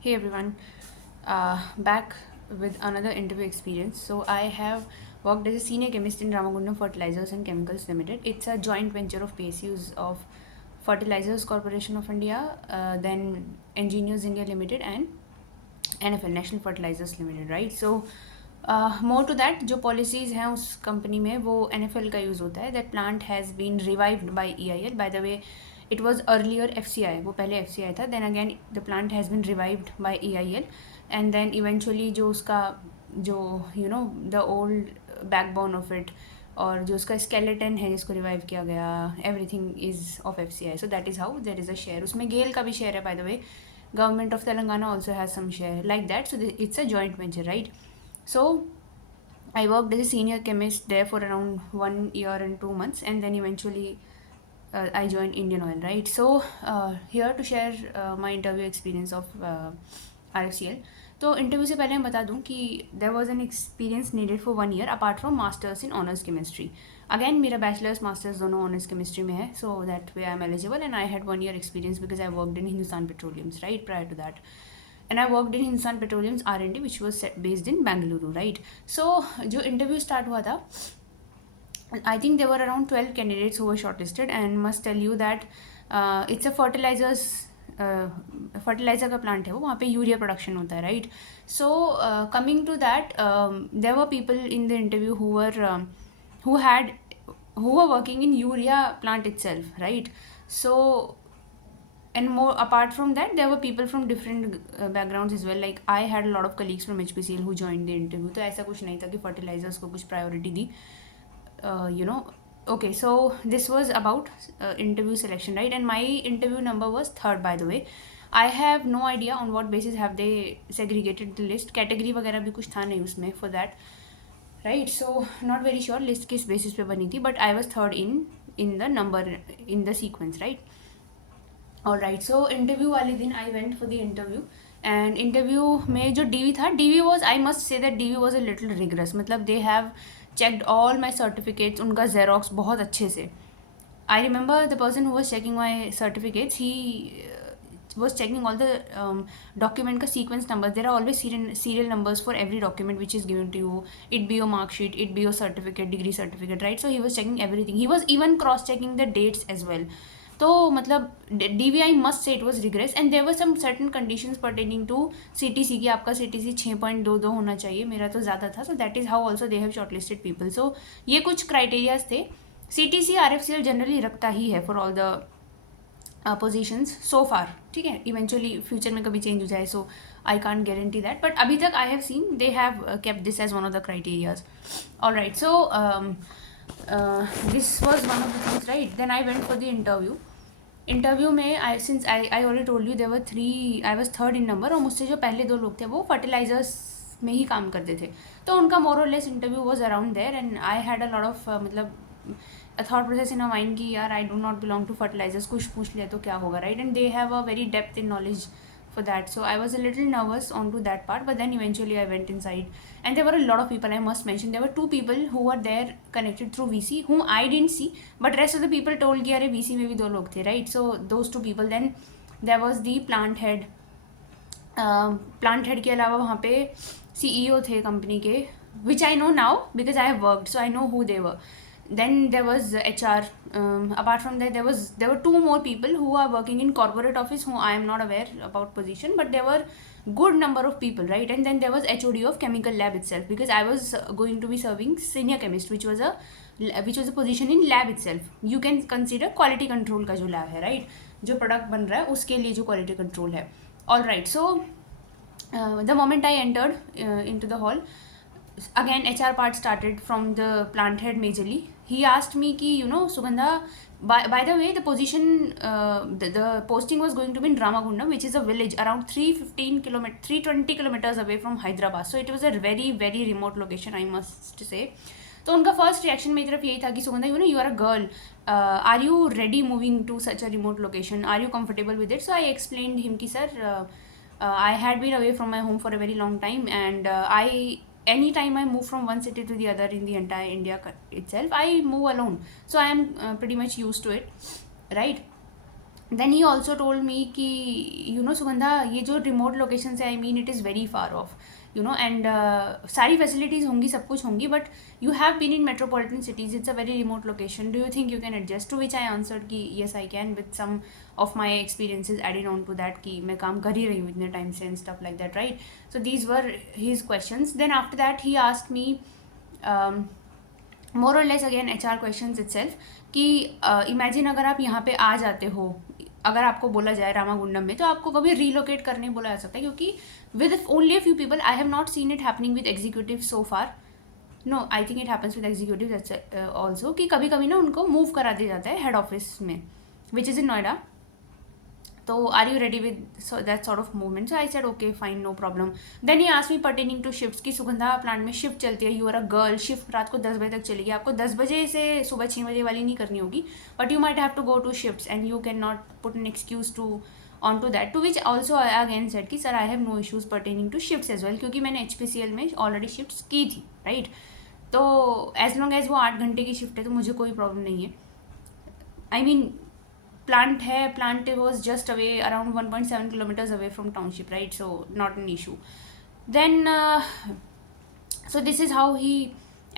Hey everyone, back with another interview experience. So I have worked as a senior chemist in Ramagundam Fertilizers and Chemicals Limited. It's a joint venture of PSUs of Fertilizers Corporation of India, then Engineers India Limited and NFL National Fertilizers Limited, right? So more to that जो policies हैं उस company में वो NFL का use होता है. That plant has been revived by EIL. By the way it was earlier FCI, वो पहले FCI था. Then again the plant has been revived by EIL and then eventually जो उसका जो the old backbone of it और जो उसका skeleton है जिसको रिवाइव किया गया, everything is of FCI. So that is how there is a share. उसमें गेल का भी शेयर है bye the way. Government of Telangana also has some share like that. So it's a joint venture, right? So I worked as a senior chemist there for around 1 year and 2 months, and then eventually I joined Indian Oil, right? So here to share my interview experience of RFCL. तो interview से पहले मैं बता दूं कि there was an experience needed for 1 year apart from masters in honours chemistry. Again मेरा bachelors masters दोनों honours chemistry में है, so that way I am eligible and I had 1 year experience because I worked in Hindustan Petroleums, right, prior to that. And I worked in Hindustan Petroleum's R&D, which was based in Bangalore, right? So जो interview start हुआ था, I think there were around 12 candidates who were shortlisted, and must tell you that it's a fertilizer का plant है वो, वहाँ पे urea production होता है, right. So coming to that, there were people in the interview who had who were working in urea plant itself, right? So and more apart from that there were people from different backgrounds as well. Like I had a lot of colleagues from HPCL who joined the interview. तो ऐसा कुछ नहीं था कि fertilizers को कुछ priority the, you know. Okay, so this was about interview selection, right? And my interview number was third, by the way. I have no idea on what basis have they segregated the list. Category वगैरह भी कुछ था नहीं उसमें for that, right? So not very sure list किस basis पे बनी थी, but I was third in the number, in the sequence, right? All right. So interview वाले दिन I went for the interview, and interview में जो DV था, DV was, I must say that DV was a little regress. मतलब they have checked all my certificates, उनका xerox बहुत अच्छे से. I remember the person who was checking my certificates, he was checking all the document ka sequence numbers. There are always serial numbers for every document which is given to you. It be your mark sheet, it be your certificate, degree certificate, right? So he was checking everything. He was even cross checking the dates as well. तो मतलब DVI must say it was regress, and there were some certain conditions pertaining to CTC की. आपका CTC 6.22 होना चाहिए, मेरा तो ज़्यादा था. So that is how also they have shortlisted people. So ये कुछ क्राइटेरियाज थे. CTC RFCL जनरली रखता ही है for all the positions so far, ठीक है. इवेंचुअली फ्यूचर में कभी चेंज हो जाए, so I can't guarantee that, but अभी तक I have seen they have kept this as one of the criterias. All right. So this was one of the things, right. Then I went for the interview में I already told you there were 3, I was third in number, और मुझसे जो पहले 2 लोग थे वो fertilisers में ही काम करते थे. तो उनका मोर और less interview was around there, and I had a lot of मतलब thought process in a mind कि यार I do not belong to fertilizers, कुछ पूछ लिया तो क्या होगा, right. And they have a very depth in knowledge for that. So I was a little nervous onto that part, but then eventually I went inside, and there were a lot of people. I must mention there were 2 people who were there connected through VC whom I didn't see, but rest of the people told कि अरे VC में भी 2 लोग थे, right? So those 2 people. Then there was the plant head. Plant head के अलावा वहाँ पे CEO थे कंपनी के, which I know now because I have worked, so I know who they were. Then there was HR. Apart from that, there were 2 more people who are working in corporate office who I am not aware about position, but there were good number of people, right. And then there was HOD of chemical lab itself, because I was going to be serving senior chemist, which was a position in lab itself. You can consider quality control का जो lab है, right, जो product बन रहा है उसके लिए जो quality control है. All right. So the moment I entered into the hall, again HR part started from the plant head majorly. He asked me ki, Sugandha, by the way, the position, the posting was going to be in Ramagundam, which is a village around 320 kilometers away from Hyderabad. So it was a very very remote location, I must say. तो उनका first reaction मेरी तरफ यही था कि Sugandha, you are a girl, are you ready moving to such a remote location, are you comfortable with it. So I explained him कि sir, I had been away from my home for a very long time, and anytime I move from one city to the other in the entire India itself, I move alone. So I am pretty much used to it, right? Then he also told me कि सुगंधा, ये जो remote location है, I mean it is very far off, and सारी facilities होंगी, सब कुछ होंगी, but you have been in metropolitan cities, it's a very remote location, do you think you can adjust? To which I answered कि yes I can, with some of my experiences added on to that, कि मैं काम कर ही रही हूँ इतने time से and stuff like that, right? So these were his questions. Then after that he asked me more और less again HR question itself, कि इमेजिन अगर आप यहाँ पे आ जाते हो, अगर आपको बोला जाए रामागुंडम में, तो आपको कभी रीलोकेट करने बोला जा सकता है, क्योंकि with only a few people, I have not seen it happening with executive so far. No, I think it happens with executive also, कि कभी कभी ना उनको मूव करा दिया जाता है हेड ऑफिस में, विच इज़ इन नोएडा. तो are you ready with that sort of movement? So I said okay fine, no problem. Then he asked me pertaining to shifts, की सुगंधा प्लांट में शिफ्ट चलती है, you are a girl, shift रात को 10 बजे तक चलेगी, आपको 10 बजे से सुबह 6 बजे वाली नहीं करनी होगी, but you might have to go to shifts and you can not put an excuse to on to that. To which also I again said कि sir I have no issues pertaining to shifts as well, क्योंकि मैंने HPCL में already shifts की थी, right? तो as long as वो 8 घंटे की शिफ्ट है तो मुझे कोई प्रॉब्लम नहीं है. I mean plant was just away around 1.7 kilometers away from township, right? So not an issue. Then so this is how he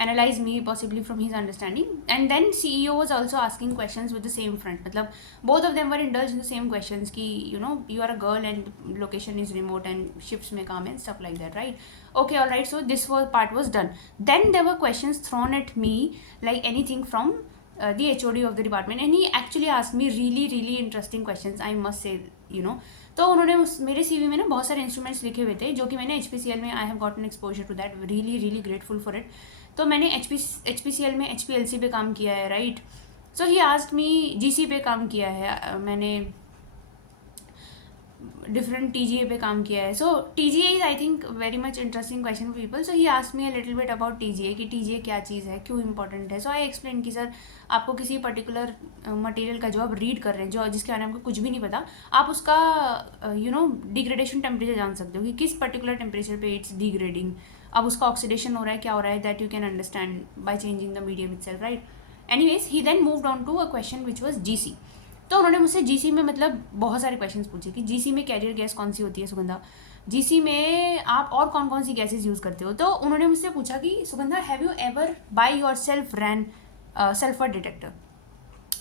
analyzed me, possibly from his understanding. And then CEO was also asking questions with the same front, matlab both of them were indulged in the same questions, ki you are a girl and location is remote and shifts mein kaam hai, stuff like that, right? Okay, all right, so this part was done. Then there were questions thrown at me like anything from the HOD of the department, and he actually asked me really interesting questions, I must say. तो उन्होंने मेरे CV में ना बहुत सारे instruments लिखे हुए थे, जो कि मैंने HPCL में I have gotten exposure to that, really grateful for it. तो मैंने HPCL में HPLC पे काम किया है, right? So he asked me, GC पे काम किया है मैंने, डिफरेंट TGA पे काम किया है. सो TGA is I think very much interesting question for people. So he asked me a little bit about TGA, कि TGA क्या चीज़ है, क्यों इंपॉर्टेंट है. सो आई एक्सप्लेन कि सर, आपको किसी पर्टिकुलर मटेरियल का जो आप रीड कर रहे हैं, जो जिसके बारे में आपको कुछ भी नहीं पता, आप उसका डिग्रेडेशन टेम्परेचर जान सकते हो, कि किस पर्टिकुलर टेम्परेचर पे इट्स डिग्रेडिंग, अब उसका ऑक्सीडेशन हो रहा है, क्या हो रहा है, that you can understand by changing the medium itself, right? Anyways he then moved on to a question which was GC. तो उन्होंने मुझसे GC में मतलब बहुत सारे क्वेश्चंस पूछे, कि GC में कैरियर गैस कौन सी होती है सुगंधा, GC में आप और कौन कौन सी गैसेज यूज़ करते हो. तो उन्होंने मुझसे पूछा कि Sugandha, have you ever by yourself ran sulphur detector,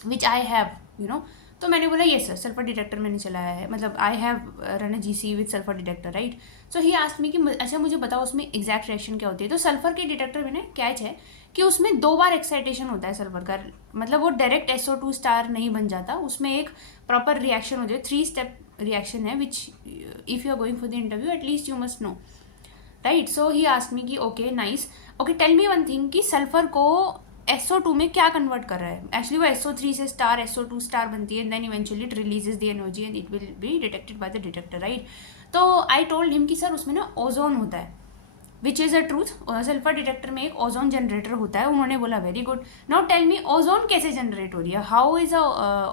which I have. तो मैंने बोला येस सर, सल्फर डिटेक्टर मैंने चलाया है, मतलब I have run a GC with sulphur detector, right? So he asked me कि अच्छा मुझे बताओ उसमें एग्जैक्ट रिएक्शन क्या होती है. तो सल्फर के डिटेक्टर में ना कैच है कि उसमें 2 बार एक्साइटेशन होता है सल्फर का, मतलब वो डायरेक्ट SO2 स्टार नहीं बन जाता, उसमें एक प्रॉपर रिएक्शन होती है, 3 स्टेप रिएक्शन है, which if you are going for the interview at least you must know, right? So he asked me कि okay nice, okay tell me one thing, कि सल्फर को SO2 में क्या कन्वर्ट कर रहा है. एक्चुअली वो SO3 से स्टार SO2 स्टार बनती है, then eventually it releases the energy and it will be detected by the detector, right? तो आई टोल्ड हिम कि सर उसमें ना ओजोन होता है, which is a truth. Sulphur detector में एक ओजोन जनरेटर होता है. उन्होंने बोला very good, now tell me ozone कैसे जनरेट हो रही है, how is a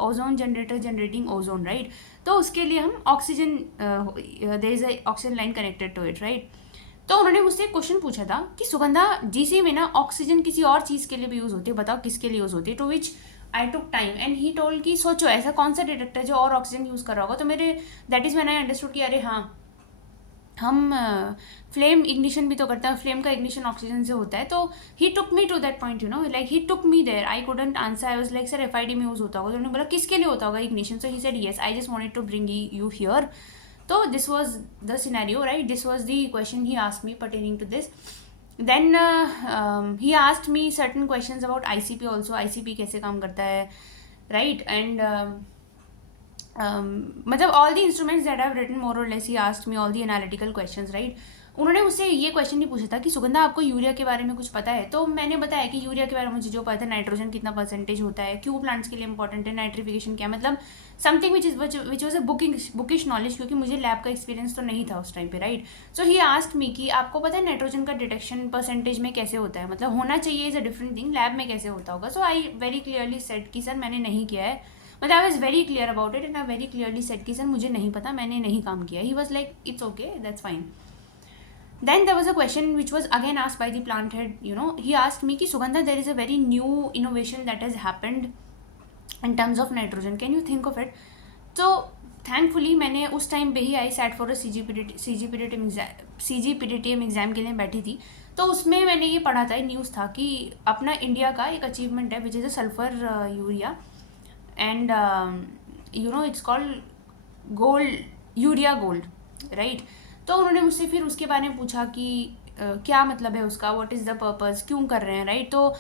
ozone generator generating ozone, right? तो उसके लिए हम oxygen, there is a oxygen line connected to it, right? तो उन्होंने मुझसे एक क्वेश्चन पूछा था कि सुगंधा, GC में ना ऑक्सीजन किसी और चीज़ के लिए भी यूज़ होती है, बताओ किसके लिए यूज़ होती है. To which I took time and he told कि सोचो ऐसा कौन सा डिटेक्टर है जो और ऑक्सीजन यूज़ कर रहा होगा. तो मेरे that is when I understood कि अरे हाँ, हम फ्लेम इग्निशन भी तो करते हैं, फ्लेम का इग्निशन ऑक्सीजन से होता है. तो he took me to that point, like he took me there. I couldn't answer, I was like sir FID में यूज़ होता होगा. तो उन्होंने बोला किसके लिए होता होगा ignition. So he said yes, I just wanted to bring you here. So this was the scenario, right? This was the question he asked me pertaining to this. Then he asked me certain questions about ICP also. ICP कैसे काम करता है, right? And मतलब all the instruments that I've written more or less he asked me all the analytical questions, right? उन्होंने मुझसे ये question नहीं पूछा था कि सुगंधा आपको यूरिया के बारे में कुछ पता है. तो मैंने बताया कि यूरिया के बारे में मुझे जो पता है, नाइट्रोजन कितना परसेंटेज होता है, क्यों प्लांट्स के लिए इंपॉर्टेंट है, नाइट्रिफिकेशन क्या, मतलब something which was a bookish knowledge, क्योंकि मुझे लैब का एक्सपीरियंस तो नहीं था उस टाइम पे, right? So he asked me कि आपको पता है नाइट्रोजन का डिटेक्शन परसेंटेज में कैसे होता है, मतलब होना चाहिए is a different thing, lab में कैसे होता होगा. सो आई वेरी क्लियरली सेड कि सर मैंने नहीं किया है, मतलब I was very clear about it and I very clearly said कि सर मुझे नहीं पता, मैंने नहीं काम किया. He was like it's okay, that's fine. Then there was a question which was again asked by the plant head. He asked me कि Sugandha, there is a very new innovation that has happened in terms of nitrogen. Can you think of it? तो thankfully मैंने उस time पे ही I sat for a C G P T M exam के लिए बैठी थी। तो उसमें मैंने ये पढ़ा था, न्यूज़ था कि अपना इंडिया का एक अचीवमेंट है which is a sulphur urea, and it's called gold, urea gold, right. तो उन्होंने मुझसे फिर उसके बारे में पूछा कि क्या मतलब है उसका, व्हाट इज़ द पर्पज़, क्यों कर रहे हैं, राइट। तो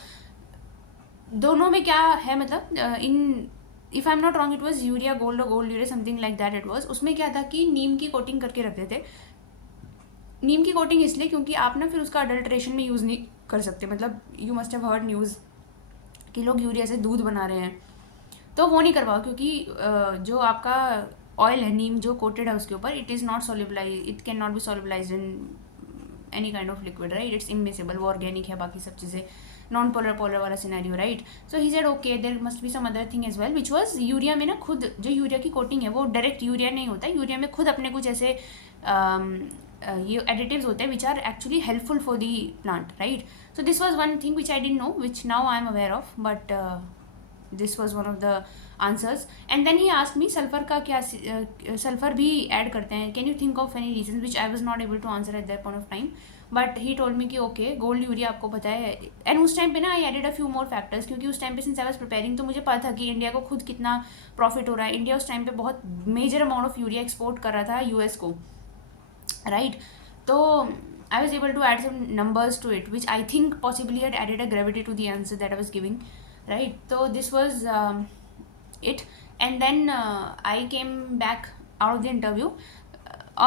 दोनों में क्या है, मतलब in if I am not wrong it was urea gold और gold urea, something like that it was. उसमें क्या था कि नीम की कोटिंग करके रखते थे। नीम की कोटिंग इसलिए क्योंकि आप ना फिर उसका अडल्ट्रेशन में यूज़ नहीं कर सकते। मतलब you must have heard news कि लोग यूरिया से दूध बना रहे हैं, तो वो नहीं करवाओ, क्योंकि जो आपका ऑयल है नीम जो कोटेड है उसके ऊपर, it is not solubilize, it can not be solubilize in any kind of liquid, right. It's immiscible, वो ऑर्गेनिक है, बाकी सब चीज़ें नॉन पोलर पोलर वाला scenario, right. So he said okay there must be some other thing as well, which was urea में ना खुद जो यूरिया की कोटिंग है वो डायरेक्ट यूरिया नहीं होता है, यूरिया में खुद अपने कुछ ऐसे ये एडिटिव्स होते हैं which are actually helpful for the plant, right. So this was one thing which I didn't know, which now I am aware of, but this was one of the answers. And then he asked me sulphur का क्या, sulphur भी add करते हैं, can you think of any reason, which I was not able to answer at that point of time, but he told me कि okay gold urea आपको पता है। And उस टाइम पे ना I added a few more factors, क्योंकि उस time पे सिंस आई वॉज प्रिपेयरिंग तो मुझे पता था कि इंडिया को खुद कितना प्रॉफिट हो रहा है। इंडिया उस टाइम पे बहुत major amount of urea export कर रहा था यूएस को, राइट। तो I was able to add some numbers to it, which I think possibly had added a gravity to the answer that I was giving, right. So this was it. And then I came back out of the interview.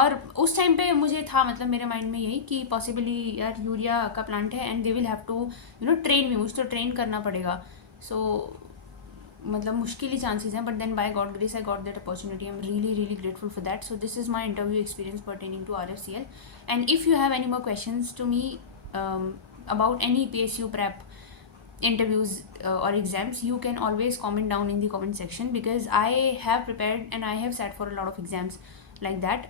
और उस time पे मुझे था, मतलब मेरे mind में यही कि पॉसिबली यार यूरिया का प्लांट है and they will have to train me, मुझे तो ट्रेन करना पड़ेगा। सो मतलब मुश्किल ही चांसेस हैं, but then by God grace I got that opportunity, I am really really grateful for that. So this is my interview experience pertaining to RFCL, and if you have any more questions to me about any PSU prep interviews or exams, you can always comment down in the comment section, because I have prepared and I have sat for a lot of exams like that.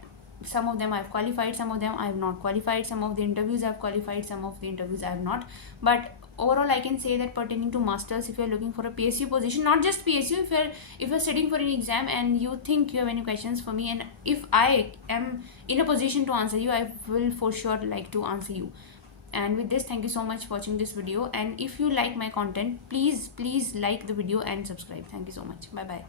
Some of them I've qualified, some of them I have not qualified, some of the interviews I've qualified, some of the interviews I have not. But overall I can say that pertaining to masters, if you're looking for a PSU position, not just PSU, if you're sitting for an exam and you think you have any questions for me, and if I am in a position to answer you, I will for sure like to answer you. And with this, thank you so much for watching this video, and if you like my content, please like the video and subscribe. Thank you so much. Bye bye.